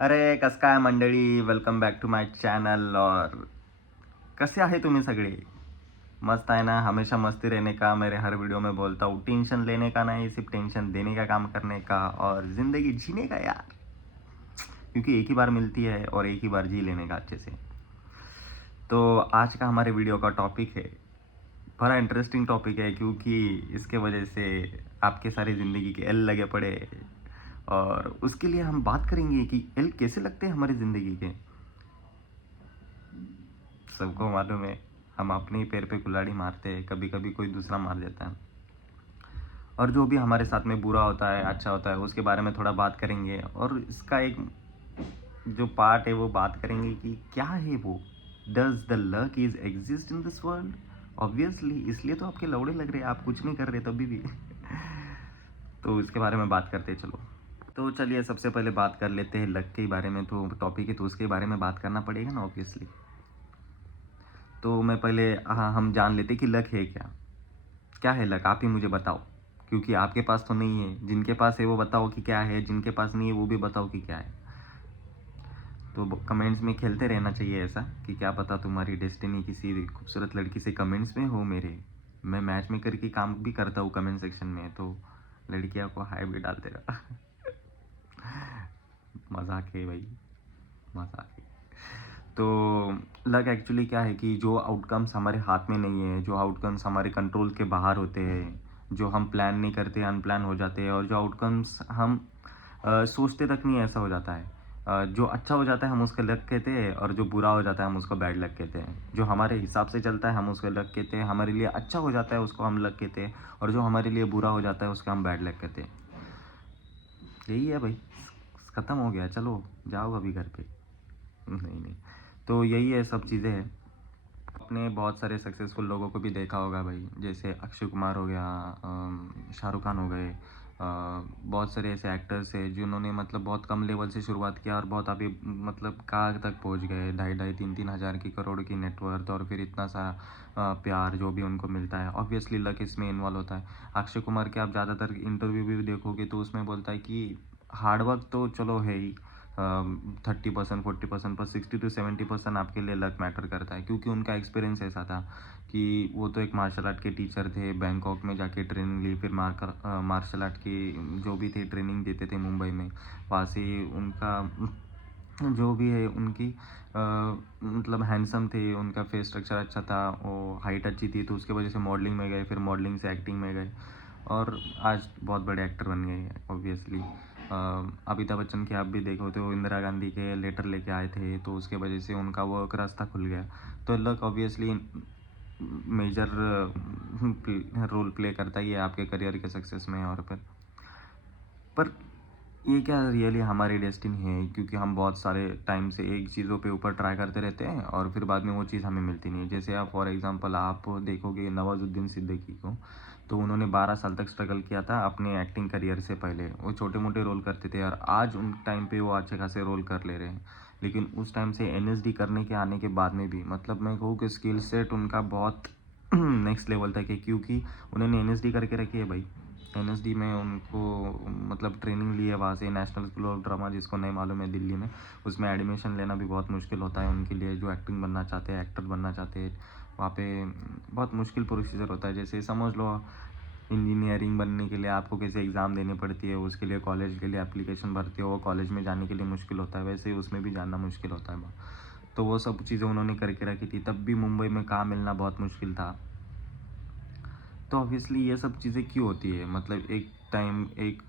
अरे कसं काय मंडळी, welcome back to my channel. और कसे आहे तुम्ही सगळे? मस्त आहे ना? हमेशा मस्ती रहने का मेरे हर वीडियो में बोलता हूँ. टेंशन लेने का नहीं, सिर्फ टेंशन देने का काम करने का और ज़िंदगी जीने का यार. क्योंकि एक ही बार मिलती है और एक ही बार जी लेने का अच्छे से. तो आज का हमारे वीडियो का टॉपिक है, बड़ा इंटरेस्टिंग टॉपिक है क्योंकि इसके वजह से आपके सारी ज़िंदगी के एल लगे पड़े. और उसके लिए हम बात करेंगे कि एल कैसे लगते हैं हमारी ज़िंदगी के. सबको मालूम है, हम अपने ही पैर पे कुल्हाड़ी मारते हैं, कभी कभी कोई दूसरा मार देता है. और जो भी हमारे साथ में बुरा होता है अच्छा होता है उसके बारे में थोड़ा बात करेंगे. और इसका एक जो पार्ट है वो बात करेंगे कि क्या है वो. Does the luck is exist in this world. Obviously इसलिए तो आपके लौड़े लग रहे हैं, आप कुछ नहीं कर रहे तभी भी. तो इसके बारे में बात करते हैं चलो. तो चलिए सबसे पहले बात कर लेते हैं लक के बारे में. तो टॉपिक है तो उसके बारे में बात करना पड़ेगा ना ऑब्वियसली. तो मैं पहले हाँ हम जान लेते कि लक है क्या. क्या है लक, आप ही मुझे बताओ. क्योंकि आपके पास तो नहीं है, जिनके पास है वो बताओ कि क्या है, जिनके पास नहीं है वो भी बताओ कि क्या है. तो कमेंट्स में खेलते रहना चाहिए ऐसा कि क्या पता तुम्हारी डेस्टिनी किसी खूबसूरत लड़की से कमेंट्स में हो मेरे. मैं मैच मेकर की काम भी करता हूँ कमेंट सेक्शन में, तो लड़कियाँ को हाई भी डालते रहा. मजाक है भाई, मजाक है. तो लक एक्चुअली क्या है कि जो आउटकम्स हमारे हाथ में नहीं है, जो आउटकम्स हमारे कंट्रोल के बाहर होते हैं, जो हम प्लान नहीं करते अनप्लान हो जाते हैं, और जो आउटकम्स हम सोचते तक नहीं ऐसा हो जाता है. जो अच्छा हो जाता है हम उसका लक कहते हैं, और जो बुरा हो जाता है हम उसको बैड लक कहते हैं. जो हमारे हिसाब से चलता है हम उसको लक कहते हैं, हमारे लिए अच्छा हो जाता है उसको हम लक कहते हैं, और जो हमारे लिए बुरा हो जाता है उसका हम बैड लक कहते हैं. यही है भाई. ख़त्म हो गया, चलो जाओ अभी घर पे. नहीं नहीं. तो यही है, सब चीज़ें हैं. आपने बहुत सारे सक्सेसफुल लोगों को भी देखा होगा भाई, जैसे अक्षय कुमार हो गया, शाहरुख खान हो गए. बहुत सारे ऐसे एक्टर्स हैं जिन्होंने मतलब बहुत कम लेवल से शुरुआत किया और बहुत अभी मतलब कहाँ तक पहुंच गए. ढाई ढाई तीन तीन हज़ार की करोड़ की नेटवर्थ, और फिर इतना सारा प्यार जो भी उनको मिलता है. ऑब्वियसली लक इसमें इन्वॉल्व होता है. अक्षय कुमार के आप ज़्यादातर इंटरव्यू भी देखोगे तो उसमें बोलता है कि हार्डवर्क तो चलो है ही 30% 40%, पर 60 to 70% आपके लिए लक मैटर करता है. क्योंकि उनका एक्सपीरियंस ऐसा था कि वो तो एक मार्शल आर्ट के टीचर थे, बैंकॉक में जाके ट्रेनिंग ली, फिर मार्शल आर्ट की जो भी थे ट्रेनिंग देते थे मुंबई में. वहाँ से उनका जो भी है उनकी मतलब हैंडसम थे, उनका फेस स्ट्रक्चर अच्छा था, वो हाइट अच्छी थी, तो उसके वजह से मॉडलिंग में गए, फिर मॉडलिंग से एक्टिंग में गए, और आज बहुत बड़े एक्टर बन गए ऑब्वियसली. अमिताभ बच्चन के आप भी देखो तो इंदिरा गांधी के लेटर लेके आए थे, तो उसके वजह से उनका वो एक रास्ता खुल गया. तो luck obviously major role play करता ही है आपके करियर के सक्सेस में. और पर ये क्या रियली हमारी डेस्टिनी है, क्योंकि हम बहुत सारे टाइम से एक चीज़ों पे ऊपर ट्राई करते रहते हैं और फिर बाद में वो चीज़ हमें मिलती नहीं है. जैसे आप फॉर एग्जांपल आप देखोगे नवाजुद्दीन सिद्दीकी को, तो उन्होंने 12 साल तक स्ट्रगल किया था अपने एक्टिंग करियर से पहले. वो छोटे मोटे रोल करते थे और आज उन टाइम पे वो अच्छे खासे रोल कर ले रहे हैं. लेकिन उस टाइम से एनएसडी करने के आने के बाद में भी मतलब मैं कहूँ कि स्किल सेट उनका बहुत नेक्स्ट लेवल तक है, क्योंकि उन्होंने एनएसडी करके रखी है भाई. एनएसडी में उनको मतलब ट्रेनिंग ली है वहाँ से, नेशनल स्कूल ऑफ ड्रामा जिसको नहीं मालूम है दिल्ली में. उसमें एडमिशन लेना भी बहुत मुश्किल होता है उनके लिए, जो एक्टिंग बनना चाहते हैं, एक्टर बनना चाहते हैं. वहाँ पे बहुत मुश्किल प्रोसीजर होता है. जैसे समझ लो इंजीनियरिंग बनने के लिए आपको कैसे एग्ज़ाम देनी पड़ती है, उसके लिए कॉलेज के लिए एप्लीकेशन भरते हो, वो कॉलेज में जाने के लिए मुश्किल होता है, वैसे ही उसमें भी जाना मुश्किल होता है. तो वो सब चीज़ें उन्होंने करके रखी थी, तब भी मुंबई में काम मिलना बहुत मुश्किल था. तो ऑब्वियसली ये सब चीज़ें क्यों होती है, मतलब एक टाइम एक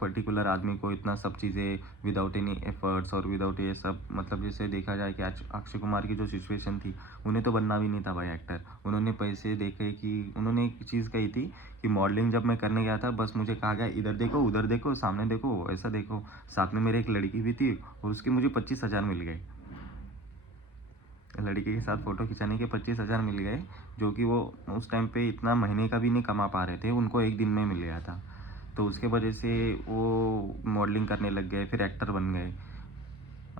पर्टिकुलर आदमी को इतना सब चीज़ें विदाउट एनी एफर्ट्स और विदाउट ये सब, मतलब जैसे देखा जाए कि आज अक्षय कुमार की जो सिचुएशन थी, उन्हें तो बनना भी नहीं था भाई एक्टर. उन्होंने पैसे देखे कि उन्होंने एक चीज़ कही थी कि मॉडलिंग जब मैं करने गया था बस मुझे कहा गया इधर देखो उधर देखो सामने देखो ऐसा देखो. साथ में मेरे एक लड़की भी थी और उसकी मुझे 25,000 मिल गए. लड़के के साथ फ़ोटो खिंचाने के 25,000 मिल गए, जो कि वो उस टाइम पे इतना महीने का भी नहीं कमा पा रहे थे, उनको एक दिन में मिल गया था. तो उसके वजह से वो मॉडलिंग करने लग गए, फिर एक्टर बन गए.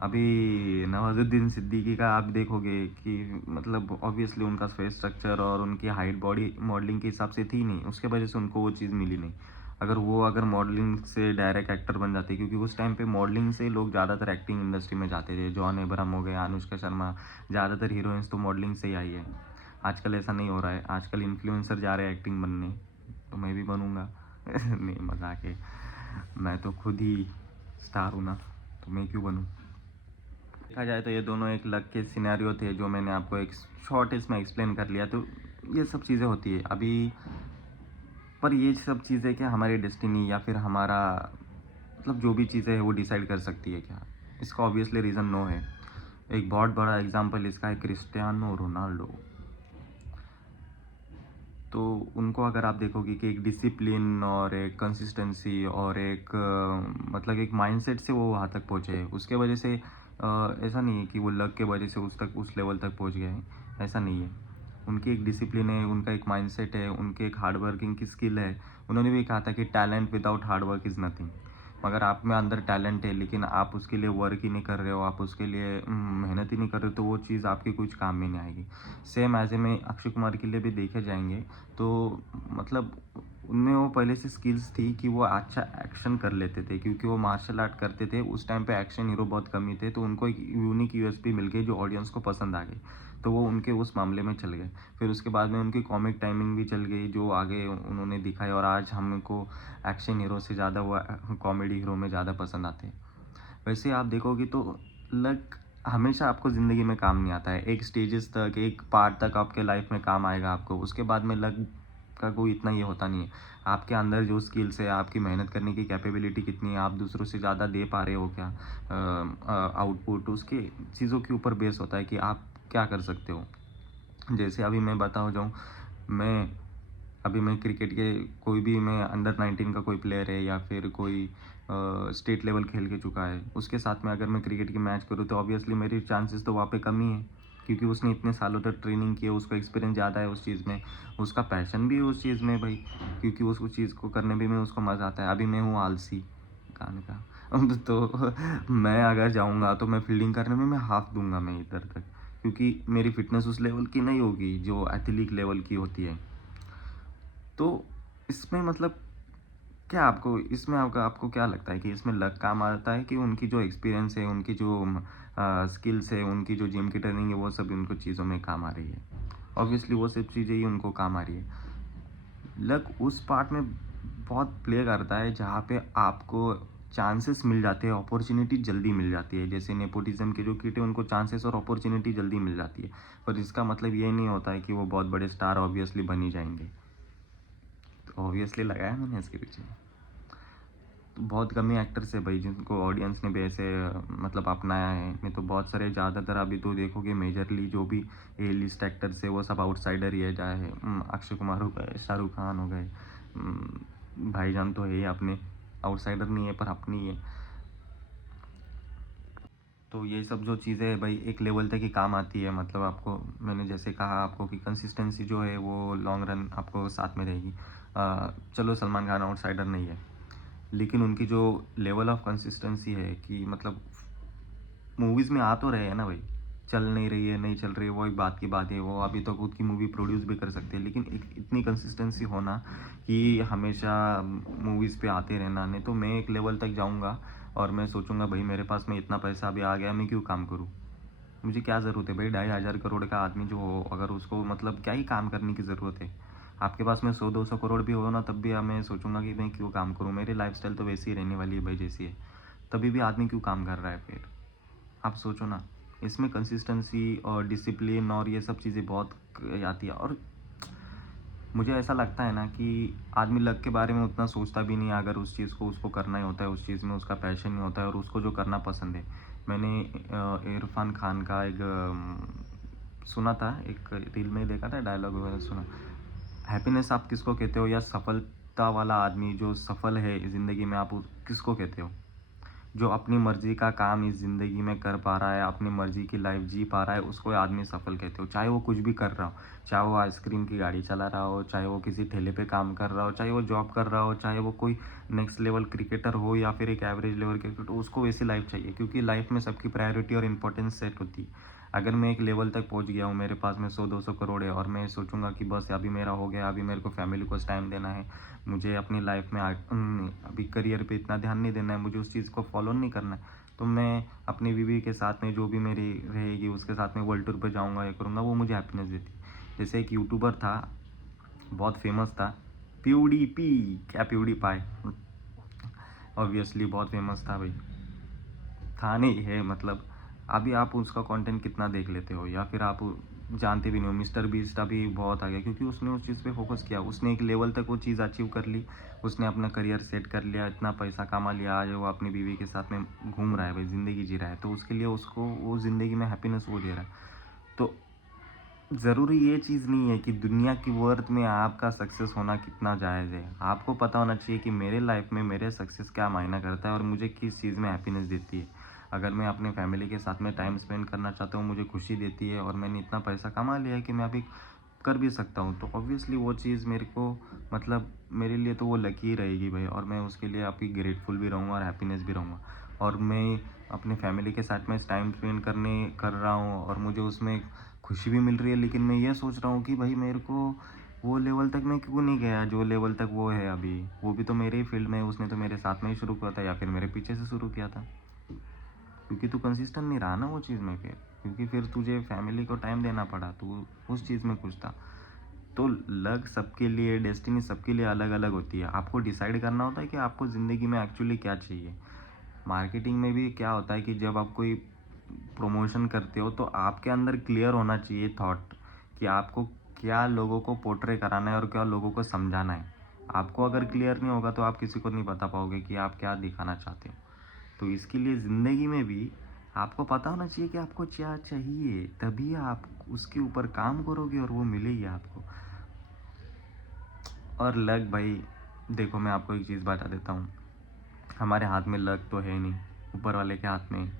अभी नवाजुद्दीन सिद्दीकी का आप देखोगे कि मतलब ऑब्वियसली उनका फेस स्ट्रक्चर और उनकी हाइट बॉडी मॉडलिंग के हिसाब से थी नहीं, उसके वजह से उनको वो चीज़ मिली नहीं. अगर मॉडलिंग से डायरेक्ट एक्टर बन जाते, क्योंकि उस टाइम पे मॉडलिंग से लोग ज़्यादातर एक्टिंग इंडस्ट्री में जाते थे। जॉन अब्राहम हो गए, अनुष्का शर्मा, ज़्यादातर हीरोइंस तो मॉडलिंग से ही आई है। आजकल ऐसा नहीं हो रहा है, आजकल इन्फ्लुएंसर जा रहे हैं एक्टिंग बनने, तो मैं भी बनूंगा। नहीं, मजाक है, मैं तो खुद ही स्टार हूँ ना, तो मैं क्यों बनूँ। देखा जाए तो ये दोनों एक लक के सिनेरियो थे जो मैंने आपको एक शॉर्ट इसमें एक्सप्लेन कर लिया। तो ये सब चीज़ें होती है अभी, पर ये सब चीज़ें क्या हमारी डेस्टिनी या फिर हमारा मतलब जो भी चीज़ें है वो डिसाइड कर सकती है क्या? इसका ऑब्वियसली रीज़न नो है। एक बहुत बड़ा एग्जांपल इसका है क्रिस्टियानो रोनाल्डो। तो उनको अगर आप देखोगे कि एक डिसिप्लिन और एक कंसिस्टेंसी और एक मतलब एक माइंडसेट से वो वहाँ तक पहुँचे, उसके वजह से ऐसा नहीं है कि वो लक के वजह से उस लेवल तक पहुँच गए हैं, ऐसा नहीं है। उनकी एक डिसिप्लिन है, उनका एक माइंडसेट है, उनके एक हार्ड वर्किंग की स्किल है। उन्होंने भी कहा था कि talent without hard work is nothing. मगर आप में अंदर टैलेंट है लेकिन आप उसके लिए वर्क ही नहीं कर रहे हो, आप उसके लिए मेहनत ही नहीं कर रहे हो, तो वो चीज़ आपकी कुछ काम में नहीं आएगी। सेम ऐसे में अक्षय कुमार के लिए भी देखे जाएंगे तो मतलब उनमें वो पहले से स्किल्स थी कि वो अच्छा एक्शन कर लेते थे, क्योंकि वो मार्शल आर्ट करते थे। उस टाइम पे एक्शन हीरो बहुत कम ही थे, तो उनको एक यूनिक यूएसपी मिल गई जो ऑडियंस को पसंद आ गई, तो वो उनके उस मामले में चल गए। फिर उसके बाद में उनकी कॉमिक टाइमिंग भी चल गई जो आगे उन्होंने दिखाई, और आज हमको एक्शन हीरो से ज़्यादा वो कॉमेडी हीरो में ज़्यादा पसंद आते हैं। वैसे आप देखोगे तो लक हमेशा आपको ज़िंदगी में काम नहीं आता है। एक स्टेजेस तक, एक पार्ट तक आपके लाइफ में काम आएगा आपको, उसके बाद में लक का कोई इतना ये होता नहीं है। आपके अंदर जो स्किल्स है, आपकी मेहनत करने की कैपेबिलिटी कितनी है, आप दूसरों से ज़्यादा दे पा रहे हो क्या आउटपुट, उसके चीज़ों के ऊपर बेस होता है कि आप क्या कर सकते हो। जैसे अभी मैं बताओ जाऊँ, मैं अभी मैं क्रिकेट के कोई भी, मैं अंडर 19 का कोई प्लेयर है या फिर कोई स्टेट लेवल खेल के चुका है, उसके साथ में अगर मैं क्रिकेट की मैच करूँ तो ऑब्वियसली मेरी चांसेस तो वहाँ पे कम ही है, क्योंकि उसने इतने सालों तक ट्रेनिंग की है, उसको एक्सपीरियंस ज़्यादा है उस चीज़ में, उसका पैशन भी है उस चीज़ में भाई, क्योंकि उस चीज़ को करने में उसको मज़ा आता है। अभी मैं हूँ आलसी कान का। तो मैं अगर जाऊँगा तो मैं फील्डिंग करने में मैं हाफ दूंगा मैं इधर तक, क्योंकि मेरी फिटनेस उस लेवल की नहीं होगी जो एथलीट लेवल की होती है। तो इसमें मतलब क्या आपको इसमें आपको क्या लगता है कि इसमें लक काम आता है कि उनकी जो एक्सपीरियंस है, उनकी जो स्किल्स है, उनकी जो जिम की ट्रेनिंग है, वो सब उनको चीज़ों में काम आ रही है? ऑब्वियसली वो सब चीज़ें ही उनको काम आ रही है। लक उस पार्ट में बहुत प्ले करता है जहाँ पे आपको चांसेस मिल जाते हैं, अपॉर्चुनिटी जल्दी मिल जाती है। जैसे नेपोटिज्म के जो किड है उनको चांसेस और अपॉर्चुनिटी जल्दी मिल जाती है, पर इसका मतलब ये नहीं होता है कि वो बहुत बड़े स्टार ऑब्वियसली बन ही जाएंगे। तो ऑब्वियसली लगाया मैंने इसके पीछे। तो बहुत कम ही एक्टर्स है भाई जिनको ऑडियंस ने भी ऐसे मतलब अपनाया है, नहीं तो बहुत सारे ज़्यादातर अभी तो देखोगे मेजरली जो भी ए लिस्ट एक्टर्स है वो सब आउटसाइडर ही है। चाहे अक्षय कुमार हो गए, शाहरुख खान हो गए, भाईजान तो है ही अपने, आउटसाइडर नहीं है पर अपनी है। तो ये सब जो चीज़ें है भाई एक लेवल तक ही काम आती है। मतलब आपको मैंने जैसे कहा आपको कि कंसिस्टेंसी जो है वो लॉन्ग रन आपको साथ में रहेगी। चलो सलमान खान आउटसाइडर नहीं है, लेकिन उनकी जो लेवल ऑफ कंसिस्टेंसी है कि मतलब मूवीज़ में आ तो रहे हैं ना भाई, चल नहीं रही है, नहीं चल रही है, वो एक बात की बात है। वो अभी तो खुद की मूवी प्रोड्यूस भी कर सकते हैं, लेकिन एक इतनी कंसिस्टेंसी होना कि हमेशा मूवीज़ पे आते रहना। नहीं तो मैं एक लेवल तक जाऊँगा और मैं सोचूंगा भाई मेरे पास में इतना पैसा अभी आ गया, मैं क्यों काम करूँ, मुझे क्या ज़रूरत है भाई। 2,500 करोड़ का आदमी जो हो, अगर उसको मतलब क्या ही काम करने की ज़रूरत है। आपके पास में 100-200 करोड़ भी हो ना, तब भी मैं सोचूंगा कि मैं क्यों काम करूँ, मेरी लाइफस्टाइल तो वैसी ही रहने वाली है भाई जैसी है। तभी भी आदमी क्यों काम कर रहा है फिर, आप सोचो ना। इसमें कंसिस्टेंसी और डिसिप्लिन और ये सब चीज़ें बहुत आती है। और मुझे ऐसा लगता है ना कि आदमी लक के बारे में उतना सोचता भी नहीं है, अगर उस चीज़ को उसको करना ही होता है, उस चीज़ में उसका पैशन ही होता है और उसको जो करना पसंद है। मैंने इरफान खान का एक सुना था, एक रील में देखा था, डायलॉग वगैरह सुना, हैप्पीनेस आप किसको कहते हो, या सफलता वाला आदमी जो सफल है ज़िंदगी में, आप किसको कहते हो? जो अपनी मर्जी का काम इस ज़िंदगी में कर पा रहा है, अपनी मर्जी की लाइफ जी पा रहा है, उसको आदमी सफल कहते हो। चाहे वो कुछ भी कर रहा हो, चाहे वो आइसक्रीम की गाड़ी चला रहा हो, चाहे वो किसी ठेले पे काम कर रहा हो, चाहे वो जॉब कर रहा हो, चाहे वो कोई नेक्स्ट लेवल क्रिकेटर हो या फिर एक एवरेज लेवल क्रिकेटर, उसको वैसी लाइफ चाहिए, क्योंकि लाइफ में सबकी प्रायोरिटी और इंपॉर्टेंस सेट होती है। अगर मैं एक लेवल तक पहुंच गया हूँ, मेरे पास में 100-200 करोड़ है और मैं सोचूंगा कि बस अभी मेरा हो गया, अभी मेरे को फैमिली को टाइम देना है, मुझे अपनी लाइफ में अभी करियर पे इतना ध्यान नहीं देना है, मुझे उस चीज़ को फॉलो नहीं करना है, तो मैं अपनी बीवी के साथ में जो भी मेरी रहेगी उसके साथ में वर्ल्ड टूर पर जाऊँगा, ये करूँगा, वो मुझे हैप्पीनेस देती है। जैसे एक यूट्यूबर था, बहुत फेमस था, प्यूडीपी, क्या प्यूडीपाई, ऑब्वियसली बहुत फेमस था भाई, था नहीं है मतलब। अभी आप उसका कंटेंट कितना देख लेते हो, या फिर आप जानते भी नहीं हो। मिस्टर बीस्ट अभी बहुत आ गया क्योंकि उसने उस चीज़ पे फोकस किया, उसने एक लेवल तक वो चीज़ अचीव कर ली, उसने अपना करियर सेट कर लिया, इतना पैसा कमा लिया, आज वो अपनी बीवी के साथ में घूम रहा है भाई, ज़िंदगी जी रहा है, तो उसके लिए उसको वो ज़िंदगी में हैप्पीनेस वो दे रहा है। तो ज़रूरी ये चीज़ नहीं है कि दुनिया की वर्थ में आपका सक्सेस होना कितना जायज़ है। आपको पता होना चाहिए कि मेरे लाइफ में मेरे सक्सेस क्या मायना करता है और मुझे किस चीज़ में हैप्पीनेस देती है। अगर मैं अपने फैमिली के साथ में टाइम स्पेंड करना चाहता हूँ, मुझे खुशी देती है और मैंने इतना पैसा कमा लिया है कि मैं अभी कर भी सकता हूँ, तो ऑब्वियसली वो चीज़ मेरे को मतलब मेरे लिए तो वो लकी ही रहेगी भाई, और मैं उसके लिए अभी ग्रेटफुल भी रहूँगा और हैप्पीनेस भी रहूँगा। और मैं अपने फैमिली के साथ में टाइम स्पेंड कर रहा हूँ और मुझे उसमें खुशी भी मिल रही है, लेकिन मैं ये सोच रहा हूँ कि भाई मेरे को वो लेवल तक मैं क्यों नहीं गया जो लेवल तक वो है अभी। वो भी तो मेरे ही फील्ड में है, उसने तो मेरे साथ में ही शुरू किया था या फिर मेरे पीछे से शुरू किया था, क्योंकि तू कंसिस्टेंट नहीं रहा ना वो चीज़ में फिर, क्योंकि फिर तुझे फैमिली को टाइम देना पड़ा, तू उस चीज़ में खुश था। तो लक सबके लिए, डेस्टिनी सबके लिए अलग अलग होती है। आपको डिसाइड करना होता है कि आपको ज़िंदगी में एक्चुअली क्या चाहिए। मार्केटिंग में भी क्या होता है कि जब आप कोई प्रमोशन करते हो तो आपके अंदर क्लियर होना चाहिए थॉट कि आपको क्या लोगों को पोर्ट्रे कराना है और क्या लोगों को समझाना है। आपको अगर क्लियर नहीं होगा तो आप किसी को नहीं बता पाओगे कि आप क्या दिखाना चाहते हो। तो इसके लिए ज़िंदगी में भी आपको पता होना चाहिए कि आपको क्या चाहिए, तभी आप उसके ऊपर काम करोगे और वो मिलेगी आपको। और लक भाई, देखो मैं आपको एक चीज़ बता देता हूँ, हमारे हाथ में लक तो है नहीं, ऊपर वाले के हाथ में।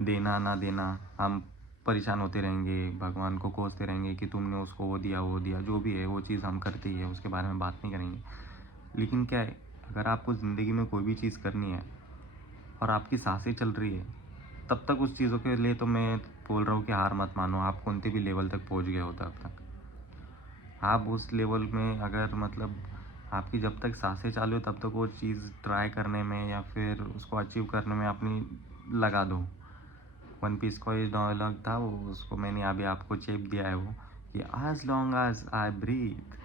देना ना देना, हम परेशान होते रहेंगे, भगवान को कोसते रहेंगे कि तुमने उसको वो दिया, जो भी है वो चीज़ हम करते ही है, उसके बारे में बात नहीं करेंगे। लेकिन क्या है, अगर आपको ज़िंदगी में कोई भी चीज़ करनी है और आपकी सांसें चल रही है, तब तक उस चीज़ों के लिए तो मैं बोल रहा हूँ कि हार मत मानो। आप कौन भी लेवल तक पहुँच गए हो तब तक आप उस लेवल में, अगर मतलब आपकी जब तक सांसें चालू है तब तक वो चीज़ ट्राई करने में या फिर उसको अचीव करने में अपनी लगा दो। वन पीस का ये डायलॉग था, वो उसको मैंने अभी आपको चेप दिया है वो, कि as long as I breathe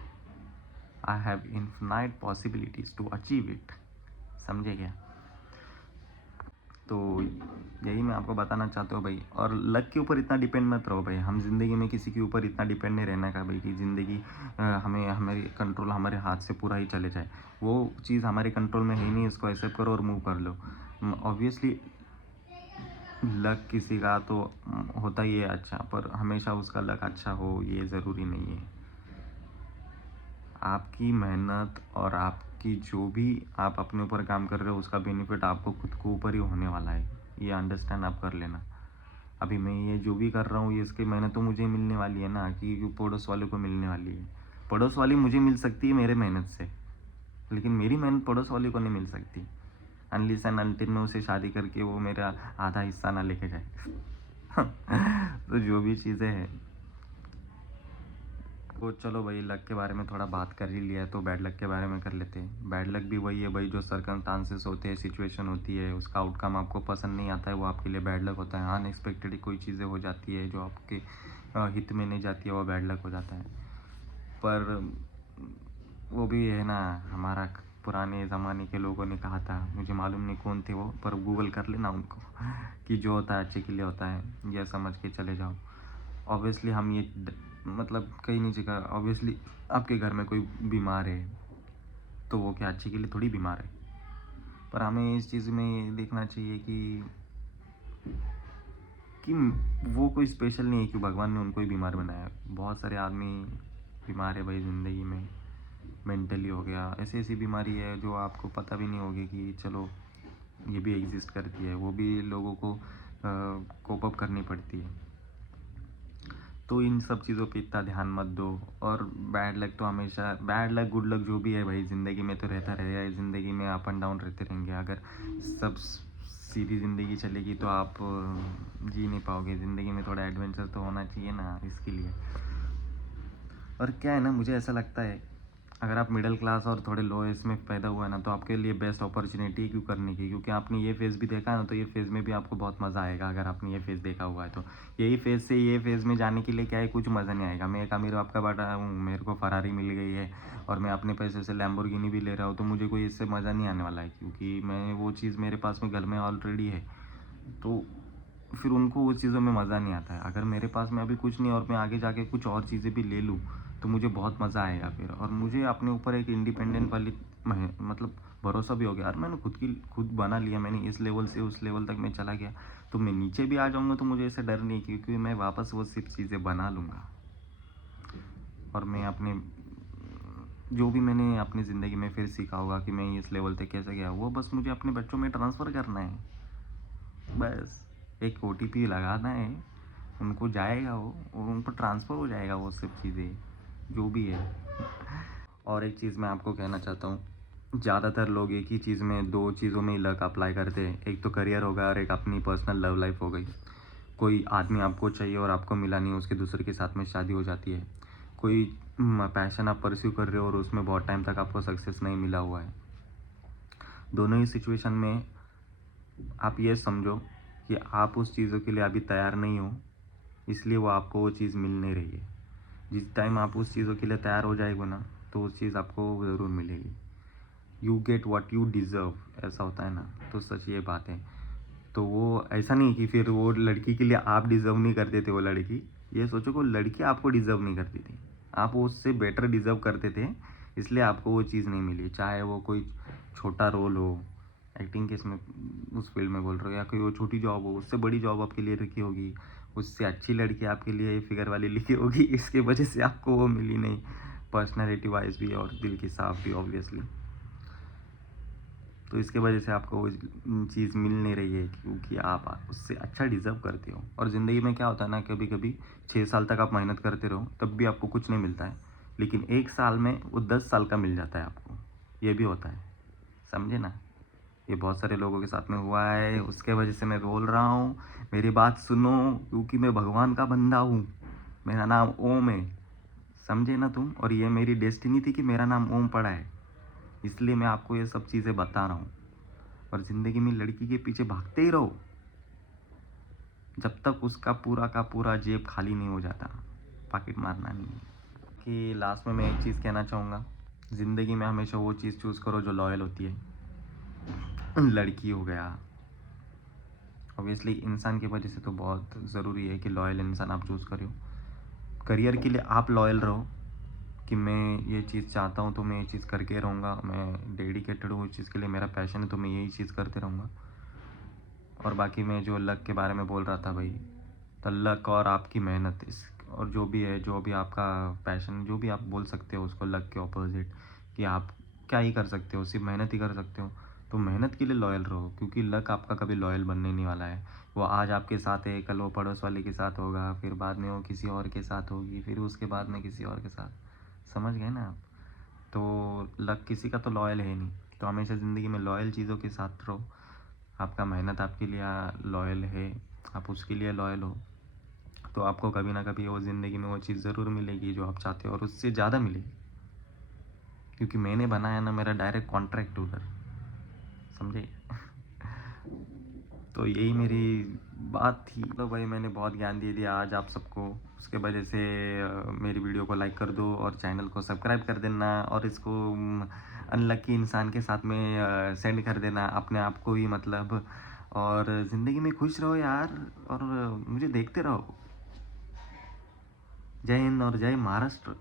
I have infinite possibilities to achieve it। समझे क्या? तो यही मैं आपको बताना चाहता हूँ भाई। और लक के ऊपर इतना डिपेंड मत रहो भाई। हम ज़िंदगी में किसी के ऊपर इतना डिपेंड नहीं रहना का भाई कि ज़िंदगी हमें हमारी कंट्रोल हमारे हाथ से पूरा ही चले जाए। वो चीज़ हमारे कंट्रोल में है ही नहीं, इसको एक्सेप्ट करो और मूव कर लो। ऑब्वियसली लक किसी का तो होता ही है अच्छा, पर हमेशा उसका लक अच्छा हो ये ज़रूरी नहीं है। आपकी मेहनत और आपकी जो भी आप अपने ऊपर काम कर रहे हो उसका बेनिफिट आपको खुद को ऊपर ही होने वाला है, ये अंडरस्टैंड आप कर लेना। अभी मैं ये जो भी कर रहा हूँ ये इसकी मेहनत तो मुझे मिलने वाली है ना, कि पड़ोस वाले को मिलने वाली है। पड़ोस वाली मुझे मिल सकती है मेरे मेहनत से, लेकिन मेरी मेहनत पड़ोस वाले को नहीं मिल सकती, अनलिस एंड अनटिल मैं उसे शादी करके वो मेरा आधा हिस्सा ना लेके जाए। तो जो भी चीज़ें हैं, तो चलो भाई लक के बारे में थोड़ा बात कर ही लिया है तो बैड लक के बारे में कर लेते हैं। बैड लक भी वही है भाई, जो सर्कमस्टांसेस होते हैं, सिचुएशन होती है, उसका आउटकम आपको पसंद नहीं आता है, वो आपके लिए बैड लक होता है। अनएक्सपेक्टेड कोई चीज़ें हो जाती है जो आपके हित में नहीं जाती है, वो बैड लक हो जाता है। पर वो भी है ना, हमारा पुराने ज़माने के लोगों ने कहा था, मुझे मालूम नहीं कौन थे वो, पर गूगल कर लेना उनको, कि जो होता है अच्छे के लिए होता है, यह समझ के चले जाओ। ऑब्वियसली हम ये मतलब कहीं नहीं सीखा। ऑब्वियसली आपके घर में कोई बीमार है तो वो क्या अच्छे के लिए थोड़ी बीमार है, पर हमें इस चीज़ में देखना चाहिए कि वो कोई स्पेशल नहीं है कि भगवान ने उनको ही बीमार बनाया। बहुत सारे आदमी बीमार है भाई ज़िंदगी में, मेंटली हो गया, ऐसी ऐसी बीमारी है जो आपको पता भी नहीं होगी कि चलो ये भी एग्जिस्ट करती है, वो भी लोगों को कोप अप करनी पड़ती है। तो इन सब चीज़ों पे इतना ध्यान मत दो। और बैड लक तो हमेशा, बैड लक गुड लक जो भी है भाई ज़िंदगी में तो रहता रहेगा, ज़िंदगी में अप एंड डाउन रहते रहेंगे। अगर सब सीधी ज़िंदगी चलेगी तो आप जी नहीं पाओगे। ज़िंदगी में थोड़ा एडवेंचर तो होना चाहिए ना, इसके लिए। और क्या है ना, मुझे ऐसा लगता है अगर आप मिडिल क्लास और थोड़े लो एज में पैदा हुआ है ना, तो आपके लिए बेस्ट अपॉर्चुनिटी है क्यों करने की, क्योंकि आपने ये फेज़ भी देखा है ना, तो ये फेज़ में भी आपको बहुत मज़ा आएगा अगर आपने ये फेज़ देखा हुआ है तो। यही फेज़ से ये फेज़ में जाने के लिए क्या है, कुछ मज़ा नहीं आएगा। मैं एक अमीर बाप का बेटा हूँ, मेरे को फरारी मिल गई है और मैं अपने पैसे से लैम्बोर्गिनी भी ले रहा हूँ, तो मुझे कोई इससे मज़ा नहीं आने वाला है, क्योंकि मैं वो चीज़ मेरे पास में घर में ऑलरेडी है। तो फिर उनको उस चीज़ों में मज़ा नहीं आता है। अगर मेरे पास में अभी कुछ नहीं और मैं आगे जाके कुछ और चीज़ें भी ले लूँ, तो मुझे बहुत मज़ा आएगा फिर। और मुझे अपने ऊपर एक इंडिपेंडेंट वाली मतलब भरोसा भी हो गया यार, मैंने खुद बना लिया, मैंने इस लेवल से उस लेवल तक मैं चला गया, तो मैं नीचे भी आ जाऊँगा तो मुझे ऐसे डर नहीं, क्योंकि मैं वापस वो सब चीज़ें बना लूँगा। और मैं अपने जो भी मैंने अपनी ज़िंदगी में फिर सीखा होगा कि मैं इस लेवल तक कैसे गया, वो बस मुझे अपने बच्चों में ट्रांसफ़र करना है। बस एक ओटीपी लगाना है, उनको जाएगा वो और उन पर ट्रांसफ़र हो जाएगा वो सब चीज़ें, जो भी है। और एक चीज़ मैं आपको कहना चाहता हूँ, ज़्यादातर लोग एक ही चीज़ में, 2 चीज़ों में ही लक अप्लाई करते हैं। एक तो करियर हो गया और एक अपनी पर्सनल लव लाइफ़ हो गई। कोई आदमी आपको चाहिए और आपको मिला नहीं, उसके दूसरे के साथ में शादी हो जाती है। कोई पैशन आप परस्यू कर रहे हो और उसमें बहुत टाइम तक आपको सक्सेस नहीं मिला हुआ है। दोनों ही सिचुएशन में आप ये समझो कि आप उस चीज़ों के लिए अभी तैयार नहीं हो, इसलिए वो आपको वो चीज़ मिल नहीं रही है। जिस टाइम आप उस चीज़ों के लिए तैयार हो जाएगे ना, तो उस चीज़ आपको ज़रूर मिलेगी। You get what you deserve, ऐसा होता है ना, तो सच ये बात है। तो वो ऐसा नहीं कि फिर वो लड़की के लिए आप डिज़र्व नहीं करते थे वो लड़की, ये सोचो कि वो लड़की आपको डिज़र्व नहीं करती थी, आप वो उससे बेटर डिज़र्व करते थे, इसलिए आपको वो चीज़ नहीं मिली। चाहे वो कोई छोटा रोल हो, एक्टिंग के इसमें उस फील्ड में बोल रहे हो, या कोई वो छोटी जॉब हो, उससे बड़ी जॉब आपके लिए रखी होगी, उससे अच्छी लड़की आपके लिए फिगर वाली लिखी होगी, इसके वजह से आपको वो मिली नहीं। पर्सनैलिटी वाइज भी और दिल की साफ भी ऑब्वियसली, तो इसके वजह से आपको वो चीज़ मिल नहीं रही है, क्योंकि आप उससे अच्छा डिज़र्व करते हो। और ज़िंदगी में क्या होता है ना, कभी कभी 6 साल तक आप मेहनत करते रहो तब भी आपको कुछ नहीं मिलता है, लेकिन 1 साल में वो 10 साल का मिल जाता है आपको, ये भी होता है, समझे ना। ये बहुत सारे लोगों के साथ में हुआ है, उसके वजह से मैं बोल रहा हूँ, मेरी बात सुनो, क्योंकि मैं भगवान का बंदा हूँ, मेरा नाम ओम है, समझे ना तुम। और ये मेरी डेस्टिनी थी कि मेरा नाम ओम पड़ा है, इसलिए मैं आपको ये सब चीज़ें बता रहा हूँ। और ज़िंदगी में लड़की के पीछे भागते ही रहो जब तक उसका पूरा का पूरा जेब खाली नहीं हो जाता, पॉकेट मारना नहीं है। कि लास्ट में मैं एक चीज़ कहना चाहूँगा, ज़िंदगी में हमेशा वो चीज़ चूज़ करो जो लॉयल होती है। लड़की हो गया, ऑब्वियसली इंसान की वजह से तो बहुत ज़रूरी है कि लॉयल इंसान आप चूज़ करो। करियर के लिए आप लॉयल रहो कि मैं ये चीज़ चाहता हूँ तो मैं ये चीज़ करके रहूँगा, मैं डेडिकेटेड हूँ इस चीज़ के लिए, मेरा पैशन है तो मैं यही चीज़ करते रहूँगा। और बाकी मैं जो लक के बारे में बोल रहा था भाई, तो लक और आपकी मेहनत इस और जो भी है, जो भी आपका पैशन, जो भी आप बोल सकते हो उसको लक के ऑपोजिट, कि आप क्या ही कर सकते हो, सिर्फ मेहनत ही कर सकते हो। तो मेहनत के लिए लॉयल रहो, क्योंकि लक आपका कभी लॉयल बनने नहीं वाला है। वो आज आपके साथ है, कल वो पड़ोस वाले के साथ होगा, फिर बाद में वो किसी और के साथ होगी, फिर उसके बाद में किसी और के साथ, समझ गए ना आप। तो लक किसी का तो लॉयल है नहीं, तो हमेशा ज़िंदगी में लॉयल चीज़ों के साथ रहो। आपका मेहनत आपके लिए लॉयल है, आप उसके लिए लॉयल हो, तो आपको कभी ना कभी वो ज़िंदगी में वो चीज़ ज़रूर मिलेगी जो आप चाहते हो, और उससे ज़्यादा मिलेगी, क्योंकि मैंने बनाया ना, मेरा डायरेक्ट कॉन्ट्रैक्ट उधर, समझे। तो यही मेरी बात थी। तो भाई मैंने बहुत ज्ञान दे दिया आज आप सबको, उसके वजह से मेरी वीडियो को लाइक कर दो और चैनल को सब्सक्राइब कर देना, और इसको अनलकी इंसान के साथ में सेंड कर देना, अपने आप को ही मतलब। और ज़िंदगी में खुश रहो यार, और मुझे देखते रहो। जय हिंद और जय महाराष्ट्र।